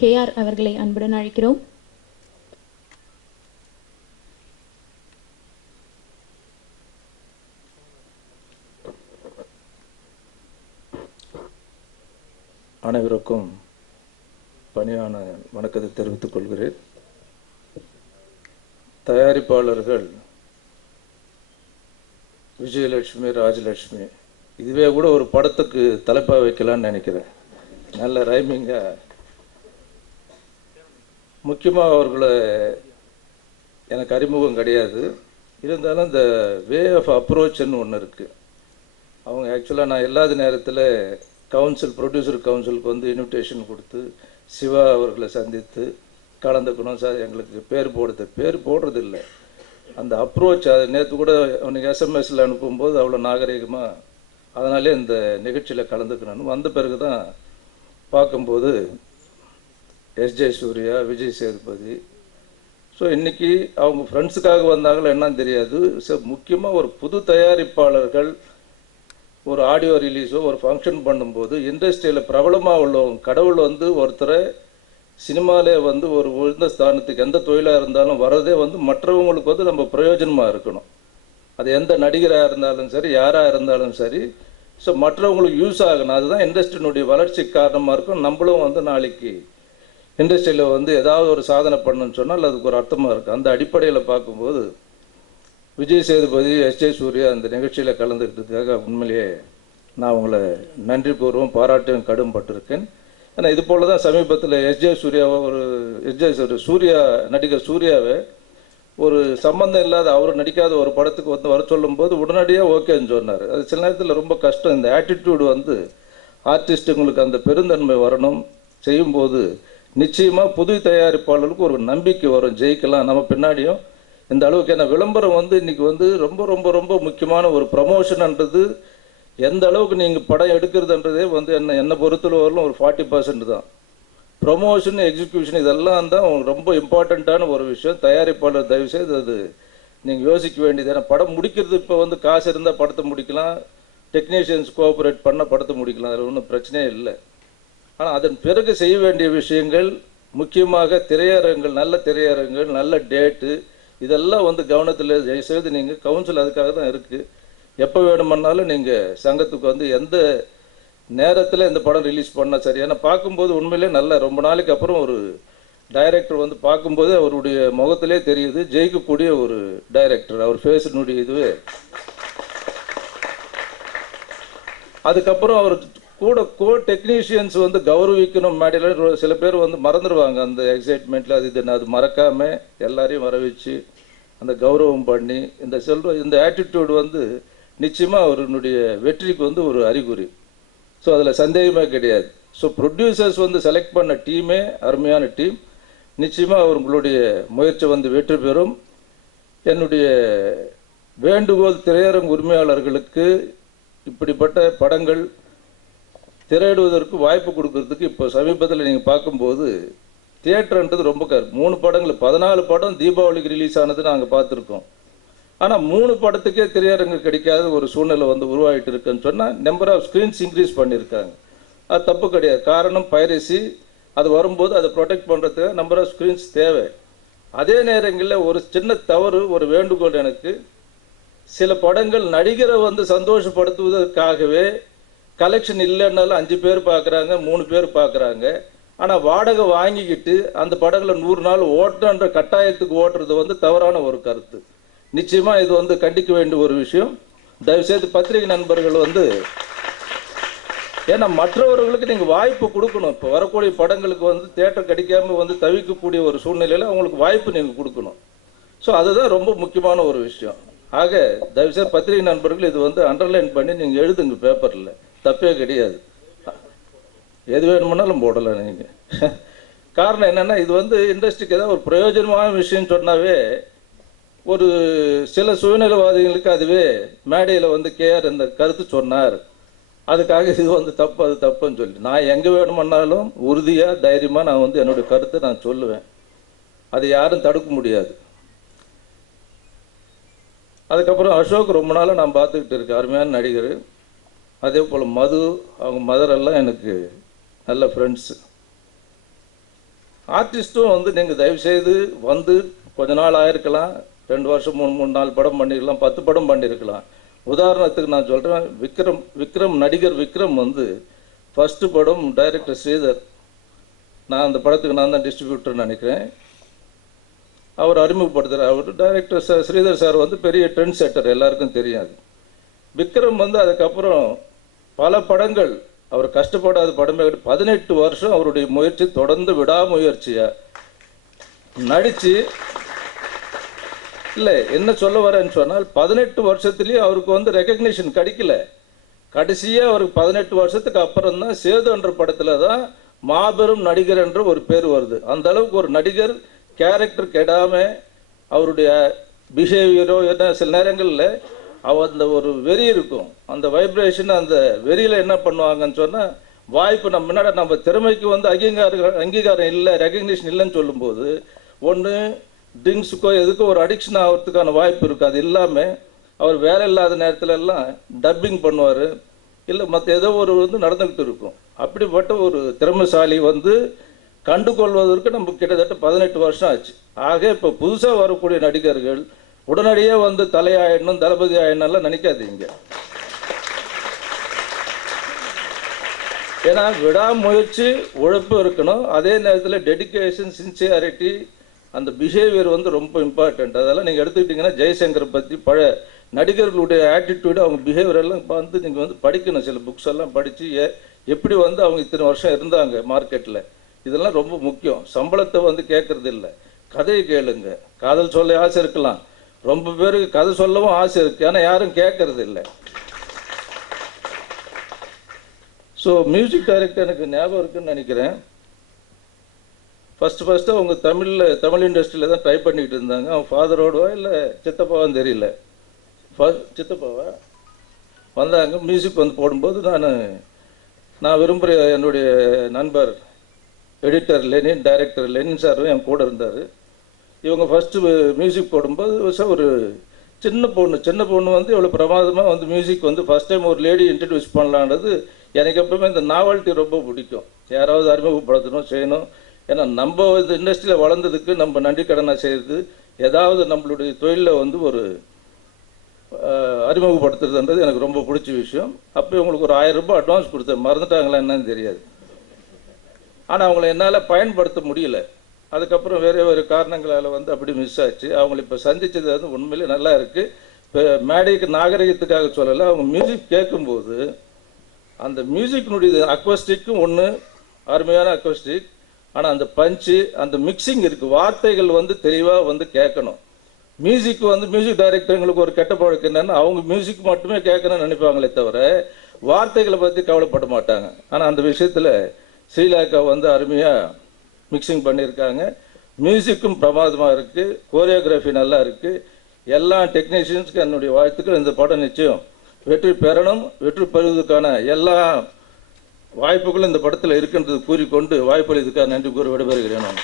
KR அவர்களை அன்புடன் அழைக்கிறோம். அனைவருக்கும் பணியான வணக்கத்தை தெரிவித்துக் கொள்கிறேன். தயாரிப்பாளர்கள் விஜயலட்சுமி, ராஜலட்சுமி, இதுவே கூட ஒரு படத்துக்கு தலைப்பாக வைக்கலான்னு நினைக்கிறேன். நல்ல ரைமிங்கா. முக்கியமாக அவர்களை எனக்கு அறிமுகம் கிடையாது, இருந்தாலும் இந்த வே ஆஃப் அப்ரோச்னு ஒன்று இருக்குது. அவங்க ஆக்சுவலாக நான் இல்லாத நேரத்தில் ப்ரொடியூசர் கவுன்சிலுக்கு வந்து இன்விடேஷன் கொடுத்து சிவா அவர்களை சந்தித்து கலந்துக்கணும் சார், எங்களுக்கு பேர் போடுறது இல்லை, அந்த அப்ரோச். அது நேற்று கூட அவனுக்கு எஸ்எம்எஸில் அனுப்பும்போது அவ்வளோ நாகரிகமாக, அதனாலே இந்த நிகழ்ச்சியில் கலந்துக்கணும்னு வந்த பிறகு தான் பார்க்கும்போது எஸ்ஜே சூர்யா, விஜய் சேதுபதி. ஸோ இன்றைக்கி அவங்க ஃப்ரெண்ட்ஸுக்காக வந்தாங்களோ என்னன்னு தெரியாது. ஸோ முக்கியமாக ஒரு புது தயாரிப்பாளர்கள் ஒரு ஆடியோ ரிலீஸோ ஒரு ஃபங்க்ஷன் பண்ணும்போது இண்டஸ்ட்ரியில் பிரபலமாக உள்ளவங்க, கடவுள் வந்து ஒருத்தரை சினிமாவிலே வந்து ஒரு உயர்ந்த ஸ்தானத்துக்கு எந்த தொழிலாக இருந்தாலும் வர்றதே வந்து மற்றவங்களுக்கு வந்து நம்ம பிரயோஜனமாக இருக்கணும். அது எந்த நடிகராக இருந்தாலும் சரி, யாராக இருந்தாலும் சரி, ஸோ மற்றவங்களுக்கு யூஸ் ஆகணும். அதுதான் இண்டஸ்ட்ரியினுடைய வளர்ச்சிக்கு காரணமாக இருக்கும். நம்மளும் வந்து நாளைக்கு இண்டஸ்ட்ரியில் வந்து ஏதாவது ஒரு சாதனை பண்ணணும்னு சொன்னால் அதுக்கு ஒரு அர்த்தமாக இருக்குது. அந்த அடிப்படையில் பார்க்கும்போது விஜய் சேதுபதி, எஸ்ஜே சூர்யா அந்த நிகழ்ச்சியில் கலந்துக்கிட்டதுக்காக உண்மையிலேயே நான் உங்களை நன்றி பூர்வம் பாராட்டும் கடும்பட்டிருக்கேன். ஏன்னா இது போல தான் சமீபத்தில் நடிகர் சூர்யாவை ஒரு சம்பந்தம் இல்லாத, அவர் நடிக்காத ஒரு படத்துக்கு வந்து வர சொல்லும்போது உடனடியாக ஓகேன்னு சொன்னார். அது சில நேரத்தில் ரொம்ப கஷ்டம். இந்த ஆட்டிடியூடு வந்து ஆர்டிஸ்ட்டுங்களுக்கு அந்த பெருந்தன்மை வரணும். செய்யும்போது நிச்சயமாக புது தயாரிப்பாளர்களுக்கு ஒரு நம்பிக்கை வரும், ஜெயிக்கலாம் நம்ம பின்னாடியும். இந்த அளவுக்கு என்ன விளம்பரம் வந்து இன்றைக்கி வந்து ரொம்ப ரொம்ப ரொம்ப முக்கியமான ஒரு ப்ரமோஷன்ன்றது. எந்த அளவுக்கு நீங்கள் படம் எடுக்கிறதுன்றதே வந்து என்னை பொறுத்தளவுலும் ஒரு 40% தான். ப்ரொமோஷன், எக்ஸிக்யூஷன் இதெல்லாம் தான் ரொம்ப இம்பார்ட்டண்ட்டான ஒரு விஷயம். தயாரிப்பாளர் தயவுசெய்து அது நீங்கள் யோசிக்க வேண்டியது. ஏன்னா படம் முடிக்கிறது இப்போ வந்து காசு இருந்தால் படத்தை முடிக்கலாம், டெக்னீஷியன்ஸ் கோஆப்ரேட் பண்ண படத்தை முடிக்கலாம், அதில் ஒன்றும் பிரச்சனையே இல்லை. ஆனால் அதன் பிறகு செய்ய வேண்டிய விஷயங்கள், முக்கியமாக திரையரங்குகள், நல்ல திரையரங்குகள், நல்ல டேட்டு, இதெல்லாம் வந்து கவனத்தில் செய்து நீங்கள் கவுன்சில் அதுக்காக தான் இருக்குது. எப்போ வேணுமன்னாலும் நீங்கள் சங்கத்துக்கு வந்து எந்த நேரத்தில் இந்த படம் ரிலீஸ் பண்ணால் சரி. ஏன்னா பார்க்கும்போது உண்மையிலே நல்ல ரொம்ப நாளைக்கு அப்புறம் ஒரு டைரக்டர் வந்து பார்க்கும்போது அவருடைய முகத்திலே தெரியுது ஜெயிக்கக்கூடிய ஒரு டைரக்டர், அவர் ஃபேஸினுடைய இதுவே. அதுக்கப்புறம் அவர் கூட டெக்னீஷியன்ஸ் வந்து கௌரவிக்கணும். மேடையில் சில பேர் வந்து மறந்துடுவாங்க அந்த எக்ஸைட்மெண்ட்டில். அது மறக்காமல் எல்லாரையும் வர வச்சு அந்த கௌரவம் பண்ணி இந்த ஆட்டிடியூட் வந்து நிச்சயமாக அவருடைய வெற்றிக்கு வந்து ஒரு அறிகுறி. ஸோ அதில் சந்தேகமே கிடையாது. ஸோ ப்ரொடியூசர்ஸ் வந்து செலக்ட் பண்ண டீமே அருமையான டீம். நிச்சயமாக அவர்களுடைய முயற்சி வந்து வெற்றி பெறும். என்னுடைய வேண்டுகோள் திரையரங்கு உரிமையாளர்களுக்கு இப்படிப்பட்ட படங்கள் திரையிடுவதற்கு வாய்ப்பு கொடுக்கறதுக்கு இப்போ சமீபத்தில் நீங்கள் பார்க்கும்போது தியேட்டர்ன்றது ரொம்ப 3 படங்கள் 14 படம் தீபாவளிக்கு ரிலீஸ் ஆனது நாங்கள் பார்த்துருக்கோம். ஆனால் 3 படத்துக்கே திரையரங்கு கிடைக்காத ஒரு சூழ்நிலை வந்து உருவாகிட்டு இருக்குன்னு சொன்னால் நம்பர் ஆஃப் ஸ்க்ரீன்ஸ் இன்க்ரீஸ் பண்ணியிருக்காங்க. அது தப்பு கிடையாது. காரணம் பைரசி. அது வரும்போது அதை ப்ரொடெக்ட் பண்ணுறதுக்கு நம்பர் ஆஃப் ஸ்க்ரீன்ஸ் தேவை. அதே நேரங்களில் ஒரு சின்ன தவறு, ஒரு வேண்டுகோள் எனக்கு, சில படங்கள் நடிகரை வந்து சந்தோஷப்படுத்துவதற்காகவே கலெக்ஷன் இல்லைன்னாலும் 5 பேர் பார்க்குறாங்க, 3 பேர் பார்க்குறாங்க. ஆனால் வாடகை வாங்கிக்கிட்டு அந்த படங்களை 100 நாள் ஓட்டுன்ற கட்டாயத்துக்கு ஓட்டுறது வந்து தவறான ஒரு கருத்து. நிச்சயமாக இது வந்து கண்டிக்க வேண்டிய ஒரு விஷயம். தயவுசெய்து பத்திரிகை நண்பர்கள் வந்து, ஏன்னா மற்றவர்களுக்கு நீங்கள் வாய்ப்பு கொடுக்கணும். இப்போ வரக்கூடிய படங்களுக்கு வந்து தியேட்டர் கிடைக்காம வந்து தவிக்கக்கூடிய ஒரு சூழ்நிலையில் அவங்களுக்கு வாய்ப்பு நீங்கள் கொடுக்கணும். ஸோ அதுதான் ரொம்ப முக்கியமான ஒரு விஷயம். ஆக தயவுசெய்து பத்திரிகை நண்பர்கள் இது வந்து அண்டர்லைன் பண்ணி நீங்கள் எழுதுங்க பேப்பரில், தப்பே கிடையாது. எது வேணுமுன்னாலும் போடலாம் நீங்கள். காரணம் என்னென்னா இது வந்து இண்டஸ்ட்ரிக்கு ஏதாவது ஒரு பிரயோஜனமான விஷயம் சொன்னாவே ஒரு சில சுயநலவாதிகளுக்கு அதுவே மேடையில் வந்து கேஆர் இந்த கருத்து சொன்னார், அதுக்காக இது வந்து தப்பு, அது தப்புன்னு சொல்லி நான் எங்கே வேணுமன்னாலும் உறுதியாக தைரியமாக நான் வந்து என்னுடைய கருத்தை நான் சொல்லுவேன். அது யாரும் தடுக்க முடியாது. அதுக்கப்புறம் அசோக் ரொம்ப நாளாக நான் பார்த்துக்கிட்டு இருக்கேன், அருமையான நடிகர். அதே போல் மது, அவங்க மதரெல்லாம் எனக்கு நல்ல ஃப்ரெண்ட்ஸு. ஆர்டிஸ்ட்டும் வந்து நீங்கள் தயவுசெய்து வந்து கொஞ்ச நாள் ஆயிருக்கலாம், 2 வருஷம் 3 4 படம் பண்ணிருக்கலாம், 10 படம் பண்ணியிருக்கலாம். உதாரணத்துக்கு நான் சொல்கிறேன், விக்ரம் நடிகர் விக்ரம் வந்து ஃபஸ்ட்டு படம் டைரக்டர் ஸ்ரீதர், நான் அந்த படத்துக்கு நான் தான் டிஸ்ட்ரிபியூட்டர்னு நினைக்கிறேன், அவர் அறிமுகப்படுத்துகிறார். அவர் டைரக்டர் ஸ்ரீதர் சார் வந்து பெரிய ட்ரெண்ட் செட்டர், எல்லாருக்கும் தெரியாது. விக்ரம் வந்து அதுக்கப்புறம் பல படங்கள், அவர் கஷ்டப்படாத படமே 18 வருஷம் அவருடைய முயற்சி, தொடர்ந்து விடாமுயற்சியாக நடித்து, இல்லை என்ன சொல்ல வரேன்னு சொன்னால் 18 வருஷத்துலேயும் அவருக்கு வந்து ரெக்கக்னிஷன் கிடைக்கல. கடைசியாக அவருக்கு 18 வருஷத்துக்கு அப்புறம் தான் சேது என்ற படத்தில் தான் மாபெரும் நடிகர் என்ற ஒரு பேர் வருது. அந்த அளவுக்கு ஒரு நடிகர் கேரக்டர் கெடாமல் அவருடைய பிஹேவியரோ என்ன சில நேரங்களில் அந்த ஒரு வெறி இருக்கும், அந்த வைப்ரேஷன், அந்த வெறியில் என்ன பண்ணுவாங்கன்னு சொன்னால் வாய்ப்பு நம்ம முன்னாடி நம்ம திறமைக்கு வந்து அங்கீகாரம் இல்லை, ரெக்கக்னிஷன் இல்லைன்னு சொல்லும்போது ஒன்று ட்ரிங்க்ஸுக்கோ எதுக்கோ ஒரு அடிக்ஷன் ஆகிறதுக்கான வாய்ப்பு இருக்குது. அது இல்லாமல் அவர் வேலை இல்லாத நேரத்துல எல்லாம் டப்பிங் பண்ணுவார், இல்லை மற்ற ஏதோ ஒரு வந்து நடந்துக்கிட்டு இருக்கும். அப்படிப்பட்ட ஒரு திறமைசாலி வந்து கண்டுகொள்வதற்கு நமக்கு கிட்டத்தட்ட 18 வருஷம் ஆச்சு. ஆக இப்போ புதுசாக வரக்கூடிய நடிகர்கள் உடனடியே வந்து தலையாயிடணும், தளபதி ஆயிடணும்லாம் நினைக்காதீங்க. ஏன்னா விடாமுயற்சி, உழைப்பு இருக்கணும், அதே நேரத்தில் டெடிக்கேஷன், சின்சியாரிட்டி, அந்த பிஹேவியர் வந்து ரொம்ப இம்பார்ட்டண்ட். அதெல்லாம் நீங்கள் எடுத்துக்கிட்டிங்கன்னா ஜெய்சங்கரை பற்றி பழைய நடிகர்களுடைய ஆட்டிடியூடு, அவங்க பிஹேவியர் எல்லாம் வந்து நீங்கள் வந்து படிக்கணும். சில புக்ஸ் எல்லாம் படித்து எப்படி வந்து அவங்க இத்தனை வருஷம் இருந்தாங்க மார்க்கெட்டில், இதெல்லாம் ரொம்ப முக்கியம். சம்பளத்தை வந்து கேட்கறது இல்லை, கதையை கேளுங்க. காதல் சொல்ல ஆசை இருக்கலாம், ரொம்ப பேருக்கு கதை சொல்லவும் ஆசை இருக்குது, ஆனால் யாரும் கேட்கறது இல்லை. ஸோ மியூசிக் டைரக்டர் எனக்கு ஞாபகம் இருக்குன்னு நினைக்கிறேன், ஃபஸ்ட்டு அவங்க தமிழ் இண்டஸ்ட்ரியில் தான் ட்ரை பண்ணிக்கிட்டு இருந்தாங்க. அவன் ஃபாதரோடவா இல்லை சித்தப்பாவான்னு தெரியல, சித்தப்பாவா வந்தாங்க. மியூசிக் வந்து போடும்போது நான் விரும்புகிற என்னுடைய நண்பர் எடிட்டர் லெனின், டைரக்டர் லெனின் சாரும் என் கூட இருந்தார். இவங்க ஃபஸ்ட்டு மியூசிக் போடும்போது ஒரு சின்ன பொண்ணு வந்து இவ்வளோ பிரமாதமாக வந்து மியூசிக் வந்து ஃபஸ்ட் டைம் ஒரு லேடி இன்ட்ரடியூஸ் பண்ணலான்றது எனக்கு எப்பவுமே இந்த நாவல்ட்டி ரொம்ப பிடிக்கும். யாராவது அறிமுகப்படுத்தணும், செய்யணும். ஏன்னா நம்ம இந்த இண்டஸ்ட்ரியில் வளர்ந்ததுக்கு நம்ம நன்றி கடனாக செய்கிறது, ஏதாவது நம்மளுடைய தொழிலில் வந்து ஒரு அறிமுகப்படுத்துறதுன்றது எனக்கு ரொம்ப பிடிச்ச விஷயம். அப்போ உங்களுக்கு ஒரு 1000 ரூபாய் அட்வான்ஸ் கொடுத்தேன், மறந்துட்டாங்களா என்னன்னு தெரியாது. ஆனால் அவங்கள என்னால் பயன்படுத்த முடியல. அதுக்கப்புறம் வேறு காரணங்களால் வந்து அப்படி மிஸ் ஆச்சு. அவங்களை இப்போ சந்தித்தது வந்து உண்மையிலே நல்லா இருக்குது. இப்போ மேடைக்கு நாகரிகத்துக்காக சொல்லலை, அவங்க மியூசிக் கேட்கும்போது அந்த மியூசிக்கினுடைய அக்வஸ்டிக்கும் ஒன்று அருமையான அக்வஸ்டிக், ஆனால் அந்த பஞ்சு, அந்த மிக்சிங் இருக்குது, வார்த்தைகள் வந்து தெளிவாக வந்து கேட்கணும். மியூசிக் வந்து மியூசிக் டைரக்டருங்களுக்கு ஒரு கெட்ட பழக்கம் என்னன்னா, அவங்க மியூசிக் மட்டுமே கேட்கணும்னு நினைப்பாங்களே தவிர வார்த்தைகளை பற்றி கவலைப்பட மாட்டாங்க. ஆனால் அந்த விஷயத்தில் ஸ்ரீலேகா வந்து அருமையாக மிக்சிங் பண்ணியிருக்காங்க. மியூசிக்கும் பிரமாதமாக இருக்குது, கோரியோகிராஃபி நல்லா இருக்குது. எல்லா டெக்னீஷியன்ஸுக்கும் என்னுடைய வாழ்த்துக்கள். இந்த படம் நிச்சயம் வெற்றி பெறணும். வெற்றி பெறுவதற்கான எல்லா வாய்ப்புகளும் இந்த படத்தில் இருக்கின்றது கூறிக்கொண்டு வாய்ப்பளித்துக்காக நன்றி கூறி விடைபெறுகிறேன்.